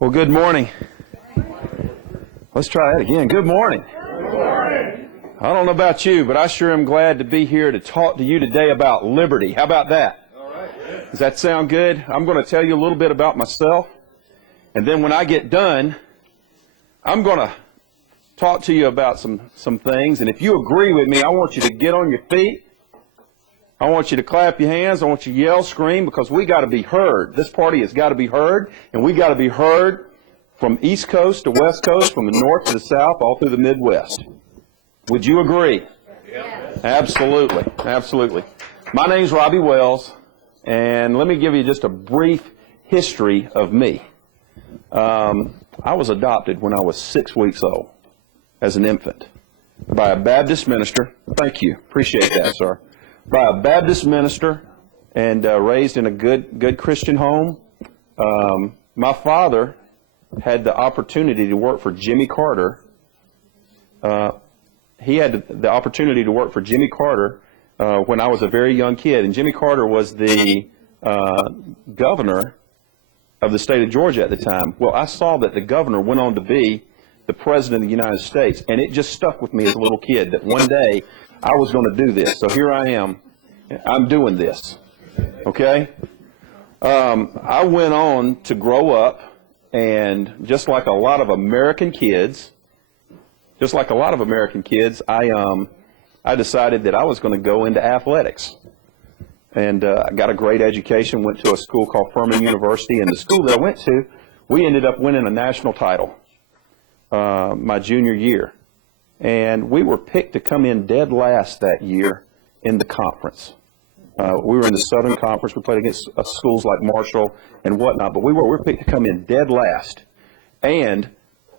Well, good morning. Let's try that again. Good morning. Good morning. I don't know about you, but I sure am glad to be here to talk to you today about liberty. How about that? All right. Does that sound good? I'm going to tell you a little bit about myself, and then when I get done, I'm going to talk to you about some things, and if you agree with me, I want you to get on your feet. I want you to clap your hands. I want you to yell, scream, because we got to be heard. This party has got to be heard, and we got to be heard from East Coast to West Coast, from the North to the South, all through the Midwest. Would you agree? Yes. Absolutely. Absolutely. My name's Robby Wells, and let me give you just a brief history of me. I was adopted when I was 6 weeks old as an infant by a Baptist minister. Thank you. Appreciate that, sir. By a Baptist minister and raised in a good Christian home. My father had the opportunity to work for Jimmy Carter. He had the opportunity to work for Jimmy Carter when I was a very young kid. And Jimmy Carter was the governor of the state of Georgia at the time. Well, I saw that the governor went on to be the president of the United States. And it just stuck with me as a little kid that one day I was going to do this. So here I am. I'm doing this. Okay? I went on to grow up, and just like a lot of American kids, I decided that I was going to go into athletics. And I got a great education, went to a school called Furman University, and the school that I went to, we ended up winning a national title my junior year. And we were picked to come in dead last that year in the conference. We were in the Southern Conference. We played against schools like Marshall and whatnot, but we were picked to come in dead last. And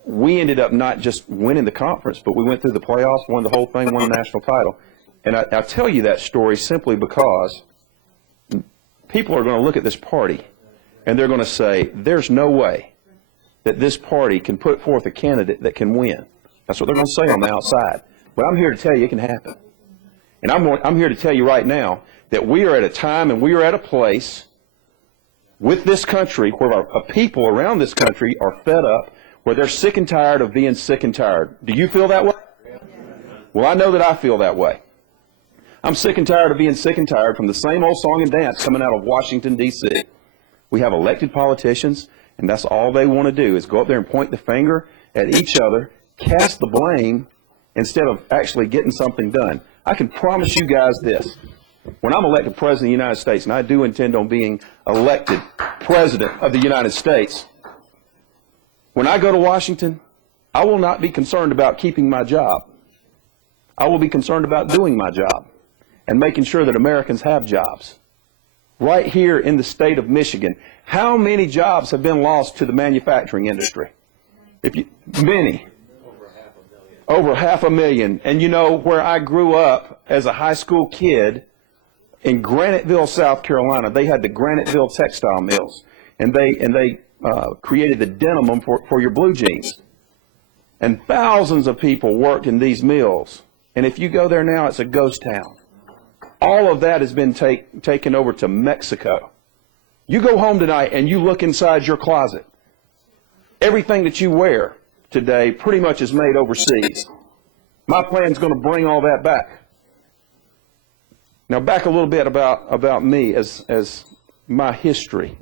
we ended up not just winning the conference, but we went through the playoffs, won the whole thing, won the national title. And I tell you that story simply because people are going to look at this party and they're going to say, there's no way that this party can put forth a candidate that can win. That's what they're going to say on the outside. But I'm here to tell you it can happen. And I'm here to tell you right now that we are at a time and we are at a place with this country where our people around this country are fed up, where they're sick and tired of being sick and tired. Do you feel that way? Well, I know that I feel that way. I'm sick and tired of being sick and tired from the same old song and dance coming out of Washington, D.C. We have elected politicians, and that's all they want to do is go up there and point the finger at each other, cast the blame, instead of actually getting something done. I can promise you guys this. When I'm elected President of the United States, and I do intend on being elected President of the United States, when I go to Washington, I will not be concerned about keeping my job. I will be concerned about doing my job and making sure that Americans have jobs. Right here in the state of Michigan, how many jobs have been lost to the manufacturing industry? Many. Over 500,000. And you know, where I grew up as a high school kid in Graniteville, South Carolina, they had the Graniteville textile mills, and they created the denim for your blue jeans. And thousands of people worked in these mills. And if you go there now, it's a ghost town. All of that has been taken over to Mexico. You go home tonight and you look inside your closet. Everything that you wear today pretty much is made overseas. My plan's going to bring all that back. Now back a little bit about me as my history.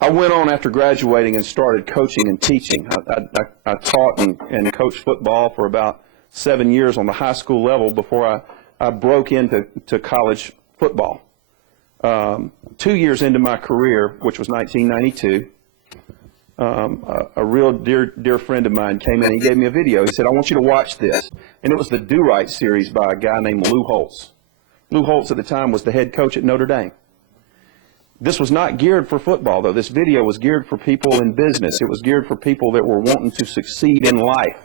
I went on after graduating and started coaching and teaching. I taught and coached football for about 7 years on the high school level before I broke into college football. 2 years into my career, which was 1992, a real dear friend of mine came in and he gave me a video. He said, I want you to watch this. And it was the Do Right series by a guy named Lou Holtz. Lou Holtz at the time was the head coach at Notre Dame. This was not geared for football, though. This video was geared for people in business. It was geared for people that were wanting to succeed in life.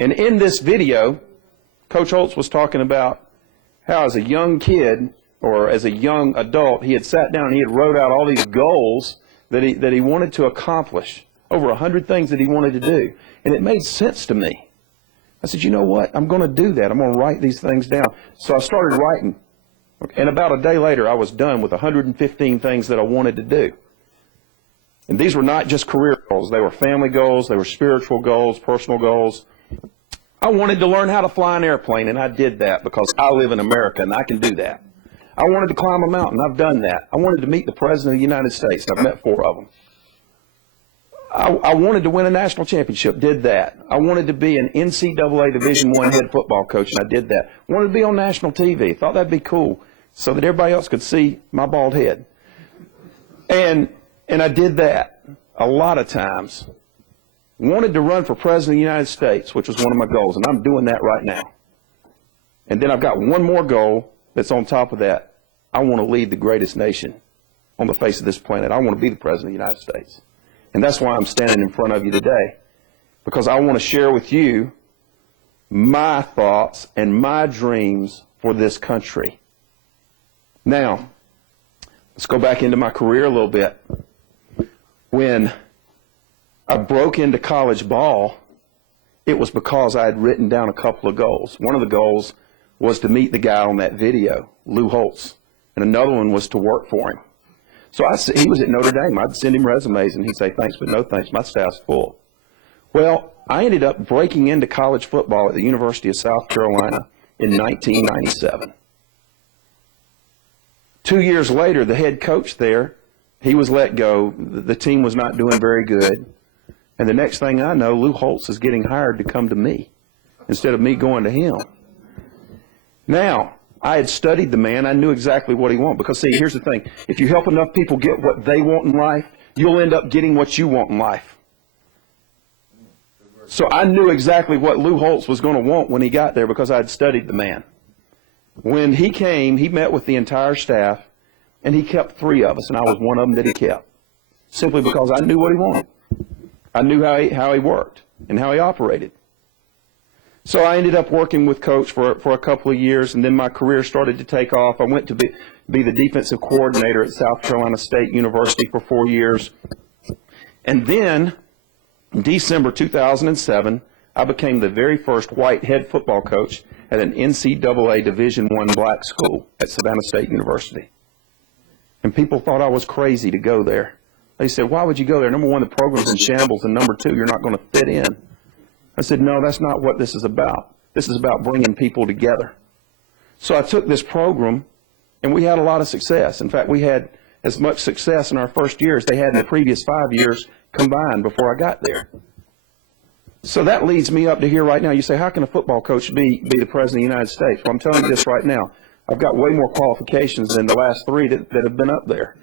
And in this video, Coach Holtz was talking about how as a young kid or as a young adult, he had sat down and he had wrote out all these goals that he wanted to accomplish, over 100 things that he wanted to do. And it made sense to me. I said, you know what? I'm going to do that. I'm going to write these things down. So I started writing. And about a day later, I was done with 115 things that I wanted to do. And these were not just career goals. They were family goals. They were spiritual goals, personal goals. I wanted to learn how to fly an airplane, and I did that because I live in America, and I can do that. I wanted to climb a mountain. I've done that. I wanted to meet the President of the United States. I've met 4 of them. I wanted to win a national championship, did that. I wanted to be an NCAA Division I head football coach, and I did that. I wanted to be on national TV. Thought that'd be cool so that everybody else could see my bald head. And I did that a lot of times. Wanted to run for President of the United States, which was one of my goals, and I'm doing that right now. And then I've got one more goal that's on top of that. I want to lead the greatest nation on the face of this planet. I want to be the President of the United States. And that's why I'm standing in front of you today, because I want to share with you my thoughts and my dreams for this country. Now, let's go back into my career a little bit. When I broke into college ball, it was because I had written down a couple of goals. One of the goals was to meet the guy on that video, Lou Holtz, and another one was to work for him. So he was at Notre Dame. I'd send him resumes, and he'd say, thanks, but no thanks. My staff's full. Well, I ended up breaking into college football at the University of South Carolina in 1997. 2 years later, the head coach there, he was let go. The team was not doing very good. And the next thing I know, Lou Holtz is getting hired to come to me instead of me going to him. Now, I had studied the man. I knew exactly what he wanted. Because, see, here's the thing. If you help enough people get what they want in life, you'll end up getting what you want in life. So I knew exactly what Lou Holtz was going to want when he got there because I had studied the man. When he came, he met with the entire staff, and he kept 3 of us, and I was one of them that he kept, simply because I knew what he wanted. I knew how he worked and how he operated. So I ended up working with Coach for a couple of years, and then my career started to take off. I went to be the defensive coordinator at South Carolina State University for 4 years. And then, in December 2007, I became the very first white head football coach at an NCAA Division I black school at Savannah State University. And people thought I was crazy to go there. They said, why would you go there? Number one, the program's in shambles, and number 2, you're not going to fit in. I said, no, that's not what this is about. This is about bringing people together. So I took this program, and we had a lot of success. In fact, we had as much success in our first year as they had in the previous 5 years combined before I got there. So that leads me up to here right now. You say, how can a football coach be the President of the United States? Well, I'm telling you this right now. I've got way more qualifications than the last 3 that have been up there.